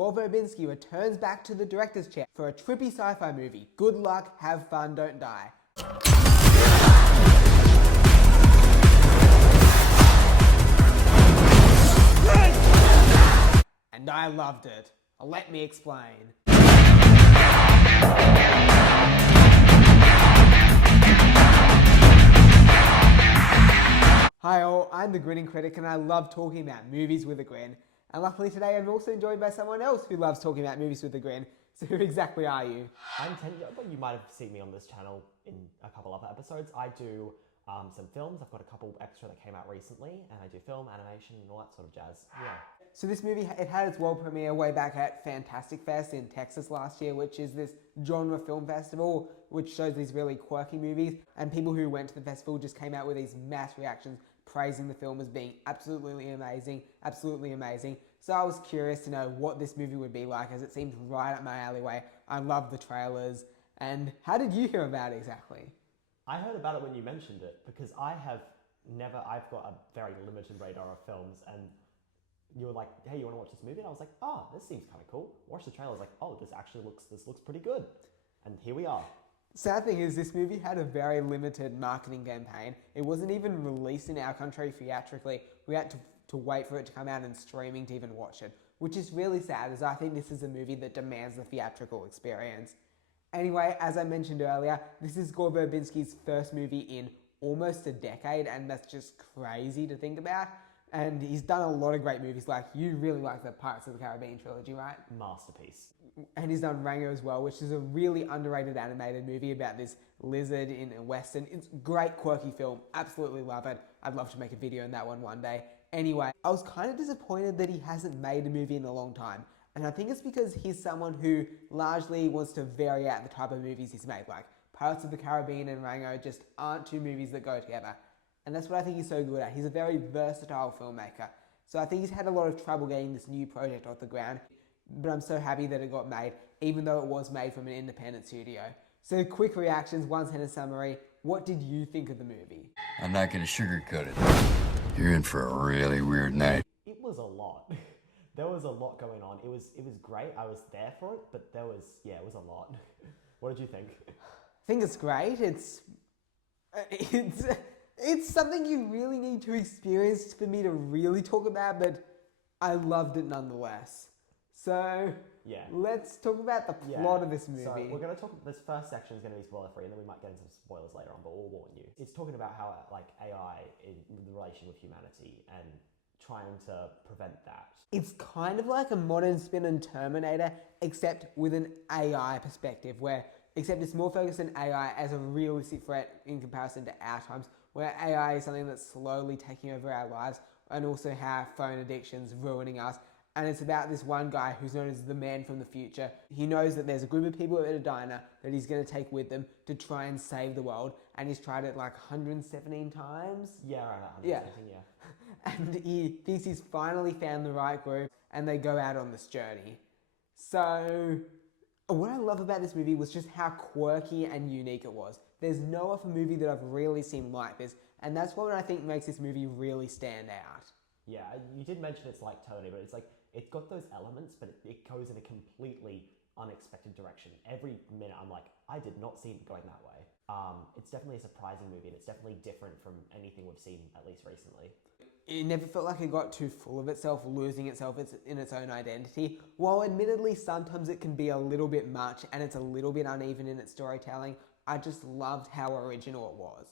Gore Verbinski returns back to the director's chair for a trippy sci-fi movie. Good luck, have fun, don't die. And I loved it. Let me explain. Hi all, I'm the Grinning Critic and I love talking about movies with a grin. And luckily today I'm also joined by someone else who loves talking about movies with a grin. So who exactly are you? I'm Tentjumper. You might have seen me on this channel in a couple other episodes. I do some films. I've got a couple extra that came out recently, and I do film, animation, and all that sort of jazz. Yeah. So this movie, it had its world premiere way back at Fantastic Fest in Texas last year, which is this genre film festival which shows these really quirky movies, and people who went to the festival just came out with these mass reactions praising the film as being absolutely amazing. So I was curious to know what this movie would be like, as it seemed right up my alleyway. I love the trailers. And how did you hear about it exactly? I heard about it when you mentioned it, because I've got a very limited radar of films, and you were like, hey, you want to watch this movie? And I was like, oh, this seems kind of cool. Watch the trailer. I was like, oh, this looks pretty good. And here we are. Sad thing is, this movie had a very limited marketing campaign. It wasn't even released in our country theatrically. We had to wait for it to come out in streaming to even watch it, which is really sad, as I think this is a movie that demands the theatrical experience. Anyway, as I mentioned earlier, this is Gore Verbinski's first movie in almost a decade, and that's just crazy to think about. And he's done a lot of great movies, like you really like the Pirates of the Caribbean trilogy, right? Masterpiece. And he's done Rango as well, which is a really underrated animated movie about this lizard in a western. It's a great quirky film, absolutely love it. I'd love to make a video on that one day. Anyway, I was kind of disappointed that he hasn't made a movie in a long time. And I think it's because he's someone who largely wants to vary out the type of movies he's made. Like Pirates of the Caribbean and Rango just aren't two movies that go together. And that's what I think he's so good at. He's a very versatile filmmaker. So I think he's had a lot of trouble getting this new project off the ground. But I'm so happy that it got made, even though it was made from an independent studio. So quick reactions, one sentence summary. What did you think of the movie? I'm not going to sugarcoat it. You're in for a really weird night. It was a lot. There was a lot going on. It was great. I was there for it, but it was a lot. What did you think? I think it's great. It's something you really need to experience for me to really talk about, but I loved it nonetheless. So yeah, let's talk about the plot of this movie. So we're going to talk. This first section is going to be spoiler free, and then we might get into some spoilers later on. But we'll warn you. It's talking about how AI in the relation with humanity and trying to prevent that. It's kind of like a modern spin on Terminator, except with an AI perspective, except it's more focused on AI as a realistic threat in comparison to our times, where AI is something that's slowly taking over our lives, and also how phone addiction's ruining us. And it's about this one guy who's known as the man from the future. He knows that there's a group of people at a diner that he's going to take with them to try and save the world. And he's tried it like 117 times. Yeah, around 117, yeah. And he thinks he's finally found the right group, and they go out on this journey. So what I love about this movie was just how quirky and unique it was. There's no other movie that I've really seen like this, and that's what I think makes this movie really stand out. Yeah, you did mention it's like Tony, but it's got those elements, but it goes in a completely unexpected direction. Every minute I'm like, I did not see it going that way. It's definitely a surprising movie, and it's definitely different from anything we've seen, at least recently. It never felt like it got too full of itself, losing itself in its own identity. While admittedly sometimes it can be a little bit much and it's a little bit uneven in its storytelling, I just loved how original it was.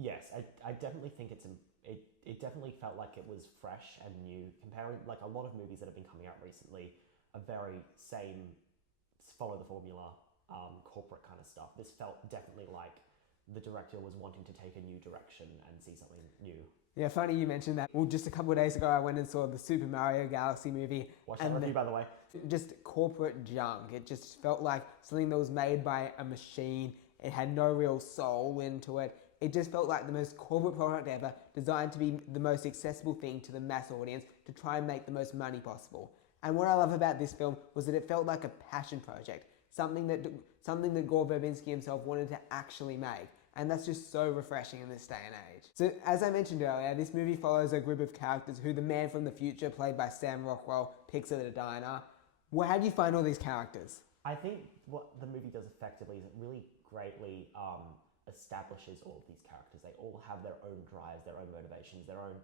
Yes, I definitely think it definitely felt like it was fresh and new, comparing like a lot of movies that have been coming out recently are very same, follow the formula, corporate kind of stuff. This felt definitely like the director was wanting to take a new direction and see something new. Yeah, funny you mentioned that. Well, just a couple of days ago, I went and saw the Super Mario Galaxy movie. Watch that review, by the way. Just corporate junk. It just felt like something that was made by a machine. It had no real soul into it. It just felt like the most corporate product ever, designed to be the most accessible thing to the mass audience to try and make the most money possible. And what I love about this film was that it felt like a passion project, something that Gore Verbinski himself wanted to actually make. And that's just so refreshing in this day and age. So as I mentioned earlier, this movie follows a group of characters who the man from the future, played by Sam Rockwell, picks at a diner. How do you find all these characters? I think what the movie does effectively is it really greatly establishes all of these characters. They all have their own drives, their own motivations, their own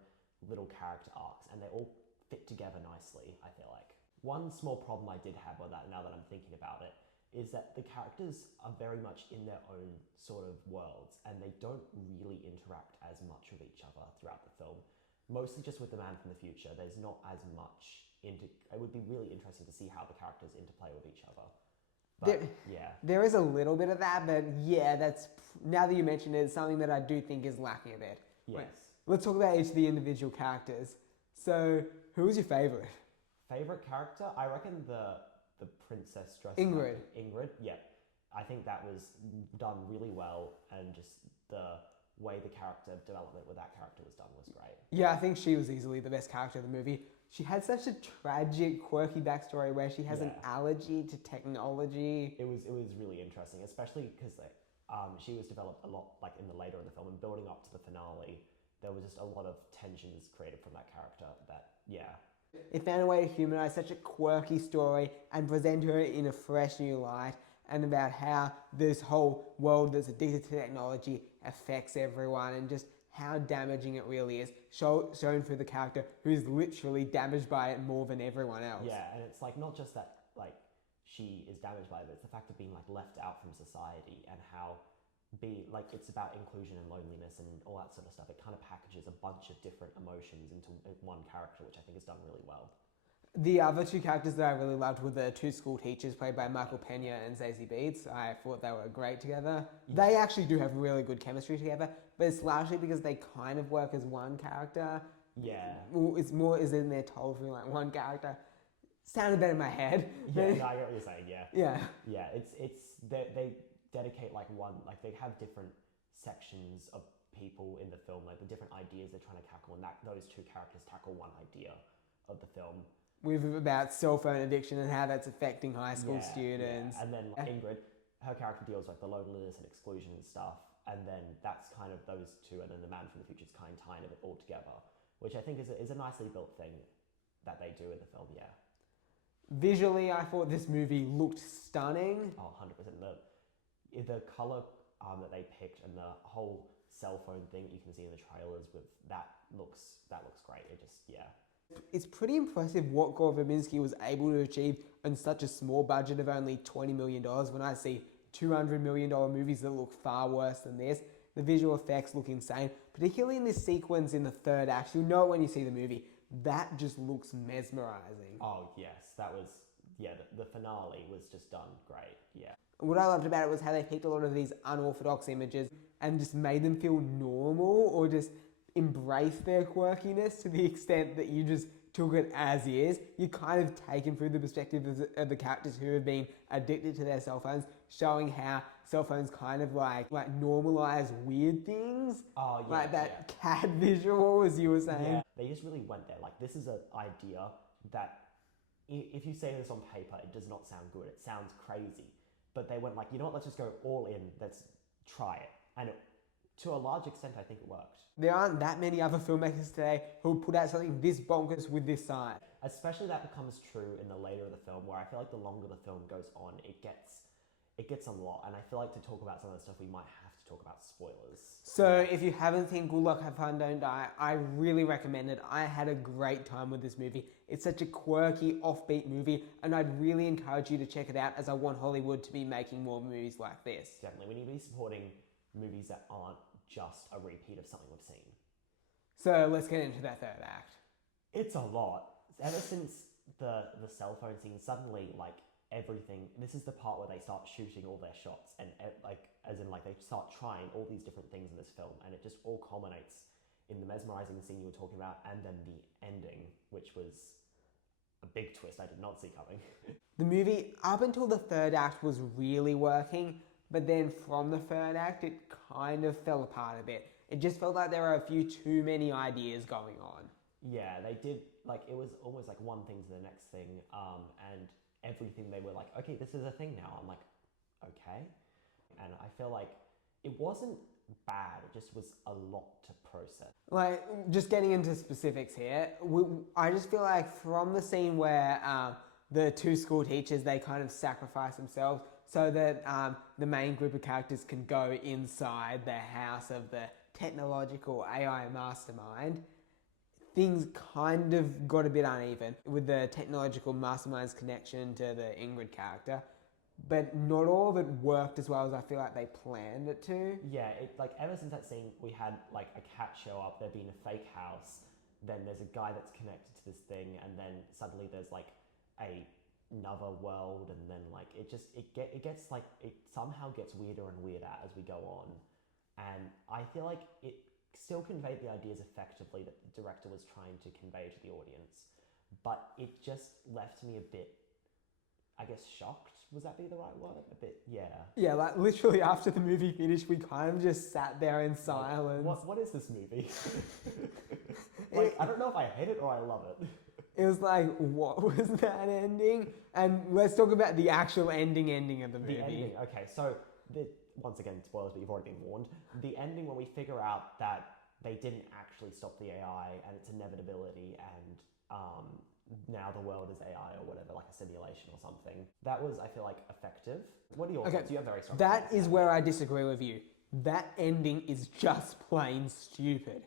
little character arcs, and they all fit together nicely, I feel like. One small problem I did have with that, now that I'm thinking about it, is that the characters are very much in their own sort of worlds, and they don't really interact as much with each other throughout the film. Mostly just with the man from the future, there's not as much it would be really interesting to see how the characters interplay with each other. But, there is a little bit of that, but yeah, that's, now that you mention it, it's something that I do think is lacking a bit. Yes. Wait, let's talk about each of the individual characters. So, who was your favourite? Favorite character? I reckon the princess dress. Ingrid. Ingrid, yeah. I think that was done really well, and just the way the character development with that character was done was great. Yeah, I think she was easily the best character of the movie. She had such a tragic, quirky backstory where she has an allergy to technology. It was really interesting, especially because she was developed a lot like in the later in the film, and building up to the finale, there was just a lot of tensions created from that character. It found a way to humanize such a quirky story and present her in a fresh new light, and about how this whole world that's addicted to technology affects everyone, and just how damaging it really is, shown through the character who's literally damaged by it more than everyone else. Yeah, and it's like not just that like she is damaged by it, but it's the fact of being like left out from society, and how it's about inclusion and loneliness and all that sort of stuff. It kind of packages a bunch of different emotions into one character, which I think is done really well. The other two characters that I really loved were the two school teachers played by Michael Pena and Zazie Beetz. I thought they were great together. Yeah. They actually do have really good chemistry together, but it's largely because they kind of work as one character. Yeah. It's more as in they're told through like one character. Sounded better in my head. Yeah, no, I get what you're saying, yeah. Yeah. Yeah, they dedicate they have different sections of people in the film, like the different ideas they're trying to tackle, and those two characters tackle one idea of the film. With about cell phone addiction and how that's affecting high school students. Yeah. And then Ingrid, her character deals with the loneliness and exclusion and stuff, and then that's kind of those two, and then the man from the future is kind of tying it all together, which I think is a nicely built thing that they do in the film, yeah. Visually, I thought this movie looked stunning. Oh, 100%. The colour that they picked and the whole cell phone thing you can see in the trailers with that looks great. It's pretty impressive what Gore Verbinski was able to achieve on such a small budget of only $20 million when I see $200 million movies that look far worse than this. The visual effects look insane, particularly in this sequence in the third act. You'll know it when you see the movie. That just looks mesmerizing. Oh, yes. That was, the finale was just done great, yeah. What I loved about it was how they picked a lot of these unorthodox images and just made them feel normal, or just embrace their quirkiness to the extent that you just took it as is. You kind of taken through the perspective of the characters who have been addicted to their cell phones, showing how cell phones kind of like normalize weird things. Oh, yeah. Like that cat visual, as you were saying. Yeah, they just really went there. Like, this is an idea that if you say this on paper, it does not sound good. It sounds crazy. But they went like, you know what, let's just go all in. Let's try it. And to a large extent, I think it worked. There aren't that many other filmmakers today who put out something this bonkers with this size. Especially that becomes true in the later of the film, where I feel like the longer the film goes on, it gets a lot. And I feel like to talk about some of the stuff, we might have to talk about spoilers. So if you haven't seen Good Luck, Have Fun, Don't Die, I really recommend it. I had a great time with this movie. It's such a quirky, offbeat movie, and I'd really encourage you to check it out, as I want Hollywood to be making more movies like this. Definitely. We need to be supporting movies that aren't just a repeat of something we've seen. So let's get into that third act. It's a lot. Ever since the cell phone scene, suddenly everything. This is the part where they start shooting all their shots, and they start trying all these different things in this film, and it just all culminates in the mesmerizing scene you were talking about, and then the ending, which was a big twist I did not see coming. The movie, up until the third act, was really working, but then from the third act, it kind of fell apart a bit. It just felt like there were a few too many ideas going on. Yeah, they did, it was almost like one thing to the next thing, and everything they were like, okay, this is a thing now. I'm like, okay. And I feel like it wasn't bad, it just was a lot to process. Just getting into specifics here, I just feel like from the scene where the two school teachers, they kind of sacrifice themselves so that the main group of characters can go inside the house of the technological AI mastermind. Things kind of got a bit uneven with the technological mastermind's connection to the Ingrid character, but not all of it worked as well as I feel like they planned it to. Yeah, like ever since that scene, we had like a cat show up, there being a fake house, then there's a guy that's connected to this thing, and then suddenly there's like another world, and then like it gets like, it somehow gets weirder and weirder as we go on, and I feel like it still conveyed the ideas effectively that the director was trying to convey to the audience, but it just left me a bit, I guess, shocked. Would that be the right word? A bit, yeah. Yeah, like literally after the movie finished, we kind of just sat there in silence. What is this movie? Like, I don't know if I hate it or I love it. It was like, what was that ending? And let's talk about the actual ending of the movie. The ending, okay. So, once again, spoilers, but you've already been warned. The ending, when we figure out that they didn't actually stop the AI and its inevitability, and now the world is AI or whatever, like a simulation or something. That was, I feel like, effective. What are your thoughts? You have very strong That is where I disagree with you. That ending is just plain stupid.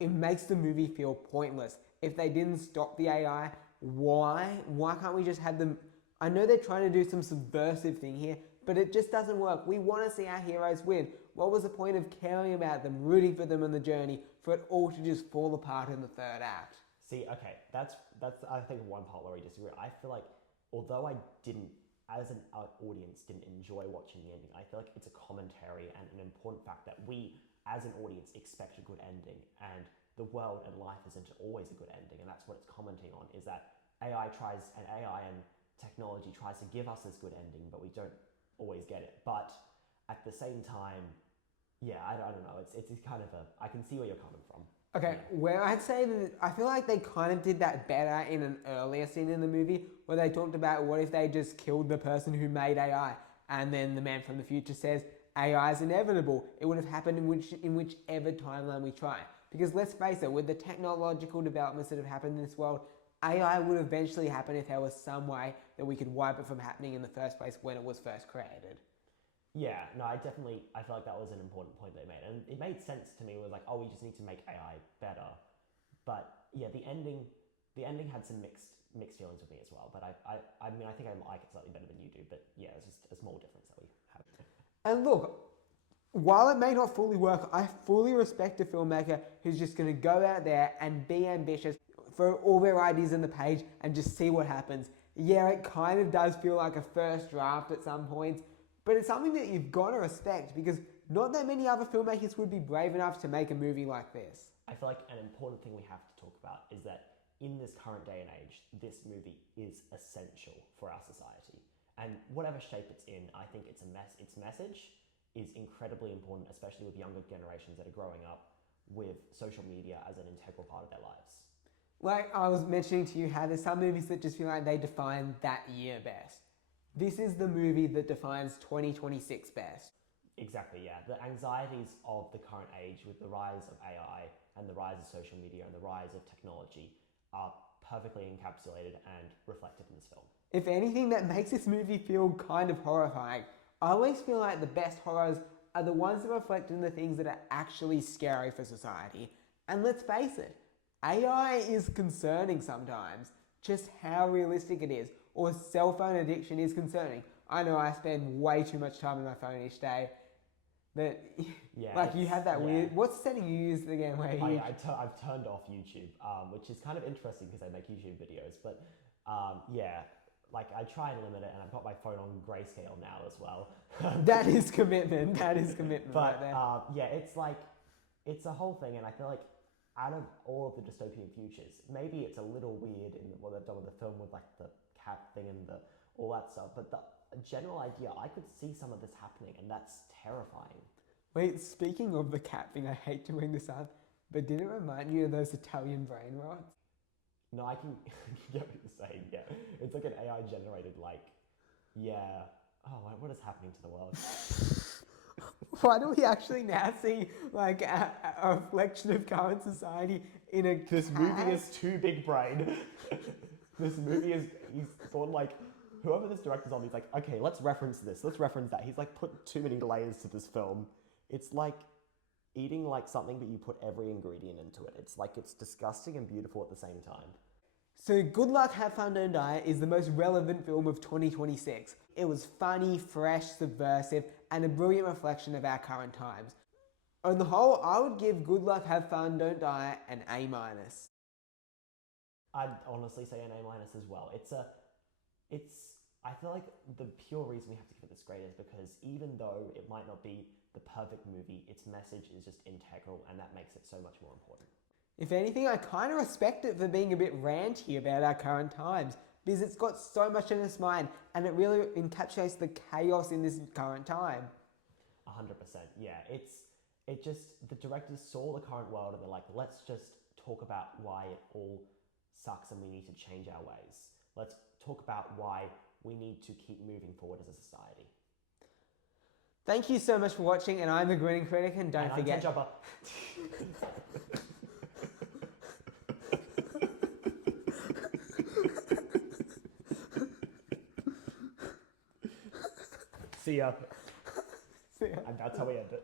It makes the movie feel pointless. If they didn't stop the AI, why can't we just have them... I know they're trying to do some subversive thing here, but it just doesn't work. We want to see our heroes win. What was the point of caring about them, rooting for them on the journey, for it all to just fall apart in the third act? See, okay, that's I think one part where we disagree. I feel like, although I didn't, as an audience, didn't enjoy watching the ending, I feel like it's a commentary and an important fact that we, as an audience, expect a good ending, and the world and life isn't always a good ending, and that's what it's commenting on, is that AI and technology tries to give us this good ending, but we don't always get it. But at the same time, yeah, I don't know, it's kind of I can see where you're coming from. Okay, where I'd say that I feel like they kind of did that better in an earlier scene in the movie where they talked about what if they just killed the person who made AI, and then the man from the future says AI is inevitable. It would have happened in whichever timeline we try. Because let's face it, with the technological developments that have happened in this world, AI would eventually happen if there was some way that we could wipe it from happening in the first place when it was first created. Yeah, no, I feel like that was an important point they made. And it made sense to me. It was like, oh, we just need to make AI better. But yeah, the ending had some mixed feelings with me as well. But I mean, I think I like it slightly better than you do. But yeah, it's just a small difference that we have. And look, while it may not fully work, I fully respect a filmmaker who's just going to go out there and be ambitious, throw all their ideas on the page and just see what happens. Yeah, it kind of does feel like a first draft at some points, but it's something that you've got to respect because not that many other filmmakers would be brave enough to make a movie like this. I feel like an important thing we have to talk about is that in this current day and age, this movie is essential for our society. And whatever shape it's in, I think its message is incredibly important, especially with younger generations that are growing up with social media as an integral part of their lives. Like I was mentioning to you how there's some movies that just feel like they define that year best. This is the movie that defines 2026 best. Exactly, yeah. The anxieties of the current age with the rise of AI and the rise of social media and the rise of technology are perfectly encapsulated and reflected in this film. If anything, that makes this movie feel kind of horrifying. I always feel like the best horrors are the ones that reflect on the things that are actually scary for society. And let's face it, AI is concerning sometimes. Just how realistic it is, or cell phone addiction is concerning. I know I spend way too much time on my phone each day, but yeah, like you have that weird... What's the setting you use again where you... I've turned off YouTube, which is kind of interesting because I make YouTube videos, but yeah, like I try and limit it, and I've got my phone on grayscale now as well. That is commitment. That is commitment but, right there. Yeah, it's like, it's a whole thing, and I feel like out of all of the dystopian futures, maybe it's a little weird in what they've done with the film with like the cat thing and all that stuff, but the general idea, I could see some of this happening, and that's terrifying. Wait, speaking of the cat thing, I hate to bring this up, but did it remind you of those Italian brain rots? No, I can get what you're saying, yeah. It's like an AI generated, like, yeah. Oh, what is happening to the world? Why do we actually now see like a reflection of current society in a This movie is too big brain. This movie is, He's gone like, whoever this director's on, he's like, okay, let's reference this, let's reference that. He's like put too many layers to this film. It's like eating like something, but you put every ingredient into it. It's like, it's disgusting and beautiful at the same time. So Good Luck, Have Fun, Don't Die is the most relevant film of 2026. It was funny, fresh, subversive, and a brilliant reflection of our current times. On the whole, I would give Good Luck, Have Fun, Don't Die an A-. I'd honestly say an A- as well. I feel like the pure reason we have to give it this grade is because even though it might not be the perfect movie, its message is just integral, and that makes it so much more important. If anything, I kind of respect it for being a bit ranty about our current times, because it's got so much in its mind, and it really encapsulates the chaos in this current time. 100%, yeah. It just, the directors saw the current world and they're like, let's just talk about why it all sucks and we need to change our ways. Let's talk about why we need to keep moving forward as a society. Thank you so much for watching, and I'm the Grinning Critic, and don't forget... Tentjumper. See ya. See ya. And that's how we end it.